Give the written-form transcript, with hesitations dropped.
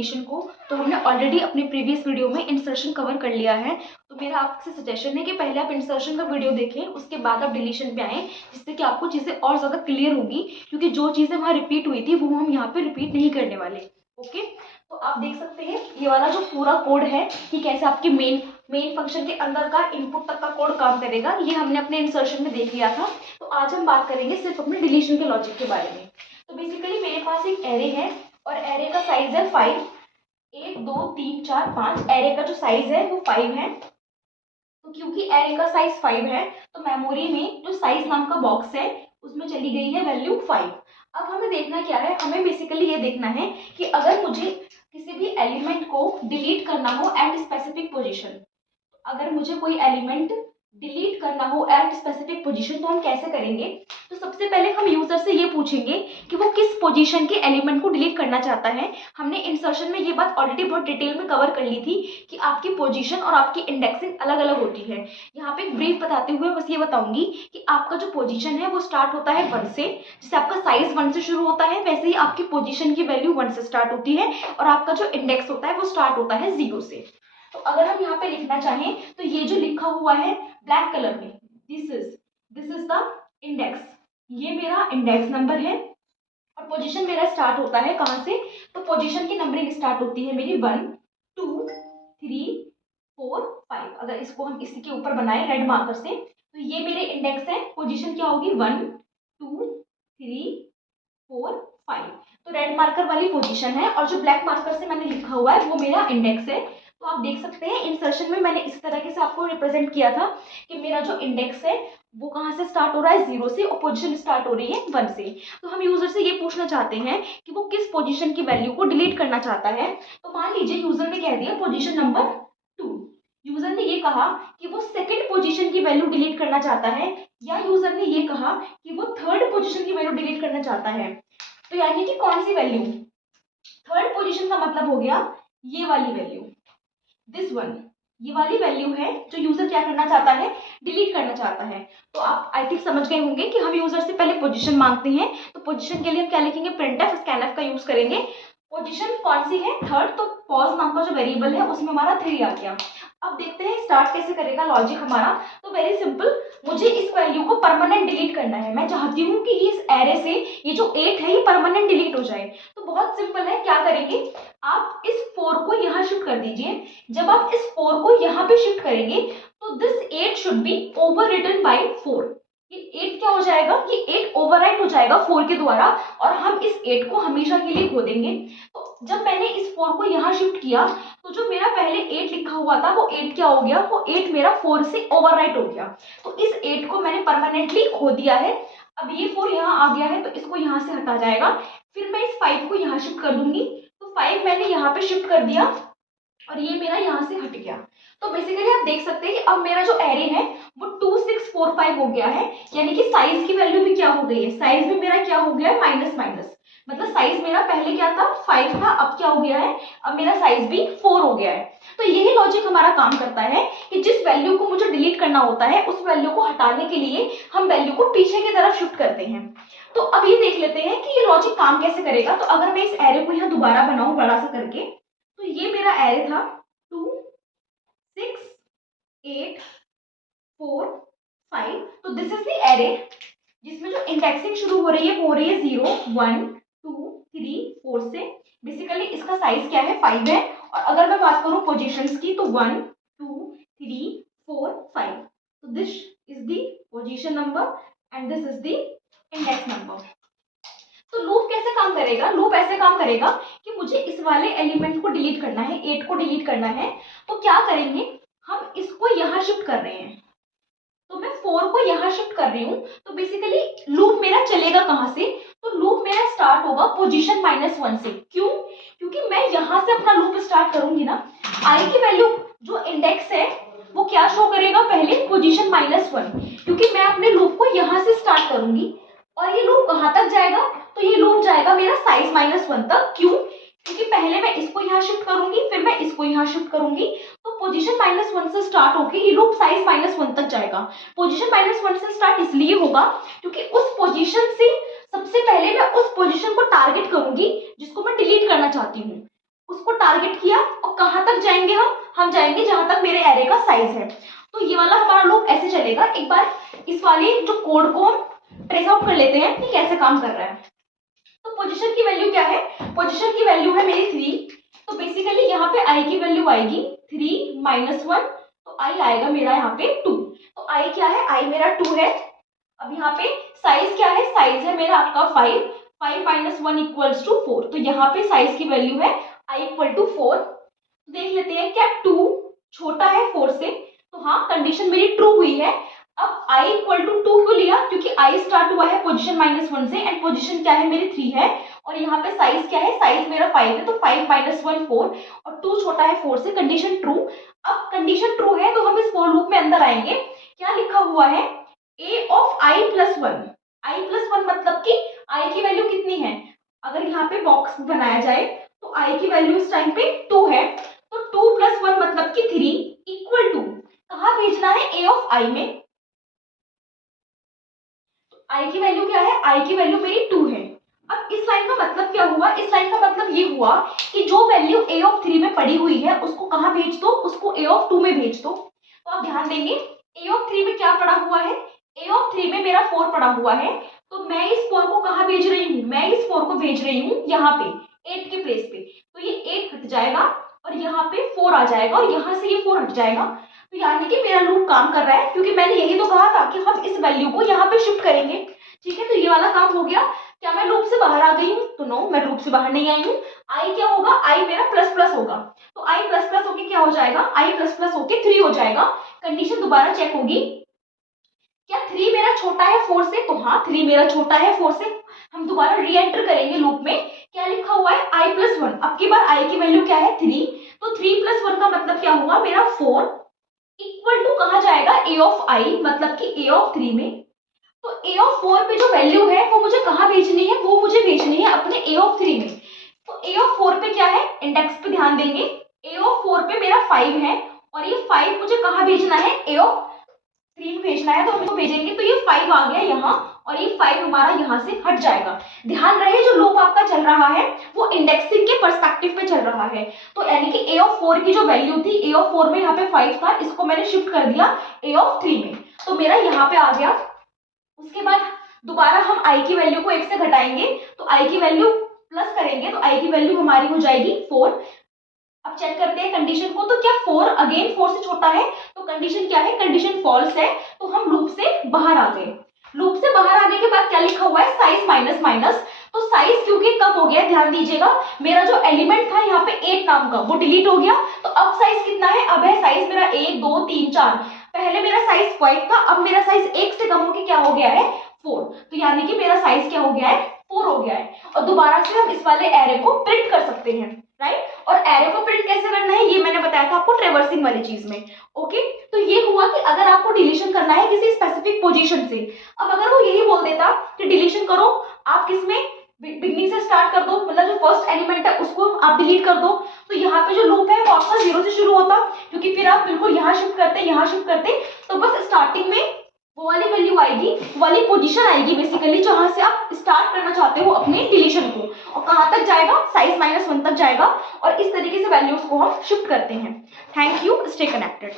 Deletion को, तो हमने ऑलरेडी अपने प्रीवियस वीडियो में इंसर्शन कवर कर लिया है। तो मेरा आपसे सजेशन है कि पहले आप इंसर्शन का वीडियो देखें, उसके बाद आप डिलीशन पे आएँ, जिससे कि आपको चीज़ें और ज़्यादा क्लियर होगी, क्योंकि जो चीज़ें वहाँ रिपीट हुई थी वो हम यहाँ पे रिपीट नहीं करने वाले। ओके, तो आप देख सकते हैं ये वाला जो पूरा कोड है कि कैसे आपकी मेन फंक्शन के अंदर का इनपुट तक का कोड काम करेगा, ये हमने अपने इंसर्शन में देख लिया था। तो आज हम बात करेंगे सिर्फ अपने डिलीशन के लॉजिक के बारे में। तो बेसिकली मेरे पास एक एरे है और एरे का साइज है 5, 1 2 3 4 5। एरे का जो साइज है वो 5 है। तो क्योंकि एरे का साइज 5 है तो मेमोरी में जो साइज नाम का बॉक्स है उसमें चली गई है वैल्यू 5। अब हमें देखना क्या है, हमें बेसिकली ये देखना है कि अगर मुझे किसी भी एलिमेंट को डिलीट करना हो एट स्पेसिफिक पोजीशन, अगर मुझे कोई एलिमेंट डिलीट करना हो एट स्पेसिफिक पोजीशन तो हम कैसे करेंगे। तो सबसे पहले हम यूजर से ये पूछेंगे कि वो किस पोजीशन के एलिमेंट को डिलीट करना चाहता है। हमने इंसर्शन में ये बात ऑलरेडी बहुत डिटेल में कवर कर ली थी कि आपकी पोजीशन और आपकी इंडेक्सिंग अलग अलग होती है। यहाँ पे एक ब्रीफ बताते हुए बस ये बताऊंगी कि आपका जो पोजीशन है वो स्टार्ट होता है 1 से। जैसे आपका साइज 1 से शुरू होता है वैसे ही आपकी पोजीशन की वैल्यू 1 से स्टार्ट होती है और आपका जो इंडेक्स होता है वो स्टार्ट होता है 0 से। तो अगर हम यहाँ पे लिखना चाहें तो ये जो लिखा हुआ है ब्लैक कलर में, दिस इज द इंडेक्स, ये मेरा इंडेक्स नंबर है। और पोजीशन मेरा स्टार्ट होता है कहाँ से, तो पोजीशन की नंबरिंग स्टार्ट होती है मेरी 1 2 3 4 5। अगर इसको हम इसी के ऊपर बनाए रेड मार्कर से तो ये मेरे इंडेक्स है। पोजीशन क्या होगी 1 2 3 4 5। तो रेड मार्कर वाली पोजीशन है और जो ब्लैक मार्कर से मैंने लिखा हुआ है वो मेरा इंडेक्स है। तो आप देख सकते हैं इंसर्शन में मैंने इस तरीके से आपको रिप्रेजेंट किया था कि मेरा जो इंडेक्स है वो कहाँ से स्टार्ट हो रहा है 0 से और पोजीशन स्टार्ट हो रही है 1 से। तो हम यूजर से ये पूछना चाहते हैं कि वो किस पोजीशन की वैल्यू को डिलीट करना चाहता है। तो मान लीजिए यूजर ने कह दिया पोजीशन नंबर 2। यूजर ने ये कहा कि वो सेकंड पोजीशन की वैल्यू डिलीट करना चाहता है, या यूजर ने ये कहा कि वो थर्ड पोजीशन की वैल्यू डिलीट करना चाहता है। तो यानी कि कौन सी वैल्यू, थर्ड पोजीशन का मतलब हो गया ये वाली वैल्यू, दिस वन, ये वाली वैल्यू है जो यूजर क्या करना चाहता है, डिलीट करना चाहता है। तो आप आई थिंक समझ गए होंगे कि हम यूजर से पहले पोजीशन मांगते हैं। तो पोजीशन के लिए हम क्या लिखेंगे, प्रिंटफ स्कैनफ का यूज करेंगे। पोजीशन कौन सी है, थर्ड, तो पॉज नाम का जो वेरिएबल है उसमें हमारा 3 आ गया। अब देखते हैं स्टार्ट कैसे करेगा लॉजिक हमारा। तो वेरी सिंपल, मुझे इस वैल्यू को परमानेंट डिलीट करना है। मैं चाहती हूँ कि इस एरे से ये जो 8 है ये परमानेंट डिलीट हो जाए। तो बहुत सिंपल है, क्या करेंगे, आप इस 4 को यहाँ शिफ्ट कर दीजिए। जब आप इस 4 को यहाँ पे शिफ्ट करेंगे तो this 8 should be overwritten by 4। ये 8 क्या हो जाएगा, ये 8 ओवरराइट हो जाएगा 4 के द्वारा और हम इस 8 को हमेशा के लिए खो देंगे। तो जब मैंने इस 4 को यहाँ शिफ्ट किया तो जो मेरा पहले 8 लिखा हुआ था वो 8 क्या हो गया, वो 8 मेरा 4 से ओवरराइट हो गया। तो इस 8 को मैंने परमानेंटली खो दिया है। अब ये 4 यहाँ आ गया है तो इसको यहाँ से हटा जाएगा। फिर मैं इस 5 को यहाँ शिफ्ट कर दूंगी। तो 5 मैंने यहाँ पे शिफ्ट कर दिया और ये मेरा यहाँ से हट गया। तो बेसिकली आप देख सकते हैं कि अब मेरा जो एरे है वो 2 6 4 5 हो गया है। यानी कि साइज की वैल्यू भी क्या हो गई है, साइज में मेरा क्या हो गया है, माइनस माइनस। मतलब साइज मेरा पहले क्या था 5 था, अब क्या हो गया है, अब मेरा साइज भी 4 हो गया है। तो यही लॉजिक हमारा काम करता है कि जिस वैल्यू को मुझे डिलीट करना होता है उस वैल्यू को हटाने के लिए हम वैल्यू को पीछे की तरफ शिफ्ट करते हैं। तो अब ये देख लेते हैं कि ये लॉजिक काम कैसे करेगा। तो अगर मैं इस एरे को यहाँ दोबारा बनाऊं बड़ा सा करके, तो ये मेरा एरे था 2 6 8 4 5। तो दिस इज द एरे जिसमें जो इंडेक्सिंग शुरू हो रही है वो हो रही है 0 1 2 3 4 से। बेसिकली इसका साइज क्या है 5 है। और अगर मैं बात करूं पोजीशंस की तो 1 2 3 4 5। तो this is the position number and this is the index number. तो लूप कैसे काम करेगा, लूप ऐसे काम करेगा कि मुझे इस वाले एलिमेंट को डिलीट करना है, 8 को डिलीट करना है। तो क्या करेंगे, हम इसको यहाँ शिफ्ट कर रहे हैं। तो मैं 4 को यहाँ शिफ्ट कर रही हूँ। तो बेसिकली लूप मेरा चलेगा कहाँ से, तो लूप मेरा स्टार्ट होगा पोजीशन -1 से। क्यों, क्योंकि मैं यहाँ से अपना लूप स्टार्ट करूंगी ना। आई की वैल्यू जो इंडेक्स है वो क्या शो करेगा, पहले पोजीशन -1, क्योंकि मैं अपने लूप को यहाँ से स्टार्ट करूंगी। और ये लूप कहाँ तक जाएगा, तो ये लूप जाएगा मेरा साइज -1 तक। क्यों, क्योंकि पहले मैं इसको यहाँ शिफ्ट करूंगी फिर मैं इसको यहाँ शिफ्ट करूंगी। तो पोजीशन -1 से स्टार्ट होके ये लूप साइज -1 तक जाएगा। पोजीशन -1 से स्टार्ट इसलिए होगा क्योंकि उस पोजीशन से सबसे पहले मैं उस पोजीशन को टारगेट करूंगी जिसको मैं डिलीट करना चाहती हूँ। उसको टारगेट किया और कहाँ तक जाएंगे हम जाएंगे जहां तक मेरे एरे का साइज है। तो ये वाला हमारा लूप ऐसे चलेगा। एक बार इस वाले जो कोड को हम ट्रेस आउट कर लेते हैं कि कैसे काम कर रहा है। तो पोजीशन की वैल्यू क्या है, पोजीशन की वैल्यू है मेरी 3। तो बेसिकली यहाँ पे आई की वैल्यू आएगी 3 - 1, तो आई आएगा मेरा यहाँ पे 2। तो आई क्या है, आई मेरा 2 है। अब यहाँ पे साइज क्या है, साइज है मेरा आपका 5, 5 - 1 = 4। तो यहाँ पे साइज की वैल्यू है आई = 4। देख लेते हैं क्या 2 छोटा है 4 से, तो हाँ कंडीशन मेरी ट्रू हुई है। अब i = 2 क्यों लिया, क्योंकि i स्टार्ट हुआ है पोजीशन -1 से एंड पोजीशन क्या है मेरी 3 है, और यहाँ पे साइज क्या है, साइज मेरा 5 है। तो 5 - 1 4 और 2 छोटा है 4 से, कंडीशन ट्रू। अब कंडीशन ट्रू है तो हम इस फॉर लूप में अंदर आएंगे। क्या लिखा हुआ है, a of i + 1। i + 1 मतलब कि i की वैल्यू कितनी है, अगर यहाँ पे बॉक्स बनाया जाए तो i की वैल्यू इस टाइम पे 2 है। तो 2 + 1 मतलब कि 3 = कहाँ भेजना है, a of i में। आई की वैल्यू क्या है, आई की वैल्यू मेरी 2 है। अब इस लाइन का मतलब क्या हुआ, इस लाइन का मतलब ये हुआ कि जो वैल्यू a of 3 में पड़ी हुई है उसको कहाँ भेज दो, उसको a of 2 में भेज दो। तो आप ध्यान देंगे a of 3 में क्या पड़ा हुआ है, a of 3 में मेरा 4 पड़ा हुआ है। तो मैं इस 4 को कहाँ भेज रही हूँ, मैं इस 4 को भेज रही हूँ यहाँ पे 8 के प्लेस पे। तो ये 8 हट जाएगा और यहाँ पे 4 आ जाएगा और यहाँ से ये 4 हट जाएगा। तो यानी कि मेरा लूप काम कर रहा है, क्योंकि मैंने यही तो कहा था कि हम इस वैल्यू को यहाँ पे शिफ्ट करेंगे। ठीक है, तो ये वाला काम हो गया। क्या मैं लूप से बाहर आ गई हूँ, तो नो, मैं लूप से बाहर नहीं आई हूँ। आई क्या होगा, आई मेरा प्लस प्लस होगा। तो आई प्लस प्लस होके क्या हो जाएगा, आई प्लस प्लस होके 3 हो जाएगा। कंडीशन दोबारा चेक होगी, क्या 3 मेरा छोटा है 4 से, तो हाँ 3 मेरा छोटा है 4 से। हम दोबारा री एंटर करेंगे लूप में। क्या लिखा हुआ है, i + 1। अब की बार i की वैल्यू क्या है, 3। तो 3 + 1 का मतलब क्या हुआ, मेरा 4 = कहाँ जाएगा, a of i, मतलब कि a of 3 में। तो a of 4 पे जो वैल्यू है वो मुझे कहाँ भेजनी है, वो मुझे भेजनी है अपने a of 3 में। तो a of 4 पे क्या है, इंडेक्स पे ध्यान देंगे। a of 4 पे मेरा 5 है और ये 5 मुझे कहाँ भेजना है, a of 3 में भेजना है। तो हम इसको भेजेंगे तो ये 5 आ गया यहाँ और ये 5 हमारा यहाँ से हट जाएगा। ध्यान रहे जो लूप आपका चल रहा है वो इंडेक्सिंग के पर्सपेक्टिव पे चल रहा है। तो यानी कि a of 4 की जो वैल्यू थी, a of 4 में यहाँ पे 5 था, इसको मैंने शिफ्ट कर दिया a of 3 में। तो मेरा यहाँ पे आ गया। उसके बाद दोबारा हम i की वैल्यू को 1 से घटाएंगे, तो i की वैल्यू प्लस करेंगे तो i की वैल्यू हमारी हो जाएगी 4। अब चेक करते हैं कंडीशन को, तो क्या 4 अगेन 4 से छोटा है, तो कंडीशन क्या है, कंडीशन फॉल्स है। तो हम लूप से बाहर आ गए। लूप से बाहर आने के बाद क्या लिखा हुआ है, साइज माइनस माइनस। तो साइज क्योंकि कम हो गया, ध्यान दीजिएगा, मेरा जो एलिमेंट था यहाँ पे 8 नाम का वो डिलीट हो गया। तो अब साइज कितना है, अब है साइज मेरा 1 2 3 4। पहले मेरा साइज 5 था, अब मेरा साइज 1 से कम होके क्या हो गया है, 4। तो यानी कि मेरा साइज क्या हो गया है, 4 हो गया है। और दोबारा से हम इस वाले एरे को प्रिंट कर सकते हैं, राइट। और एरे को प्रिंट कैसे करना है ये मैंने बताया था आपको ट्रेवर्सिंग वाली चीज में। ओके, तो ये हुआ कि अगर आपको डिलीशन करना है किसी स्पेसिफिक पोजीशन से। अब अगर वो यही बोल देता कि डिलीशन करो, आप किसमें, बिगनिंग से स्टार्ट कर दो, मतलब जो फर्स्ट एलिमेंट है उसको आप डिलीट कर दो, तो यहाँ पे जो लूप है वो आपका 0 से शुरू होता, क्योंकि फिर आप बिल्कुल यहाँ शिफ्ट करते, यहाँ शिफ्ट करते, तो बस स्टार्टिंग में वो वाली वैल्यू आएगी, वो वाली पोजीशन आएगी बेसिकली जहां से आप स्टार्ट करना चाहते हो अपने डिलीशन को, और कहां तक जाएगा, साइज -1 तक जाएगा। और इस तरीके से वैल्यूज को हम शिफ्ट करते हैं। Thank you, stay connected.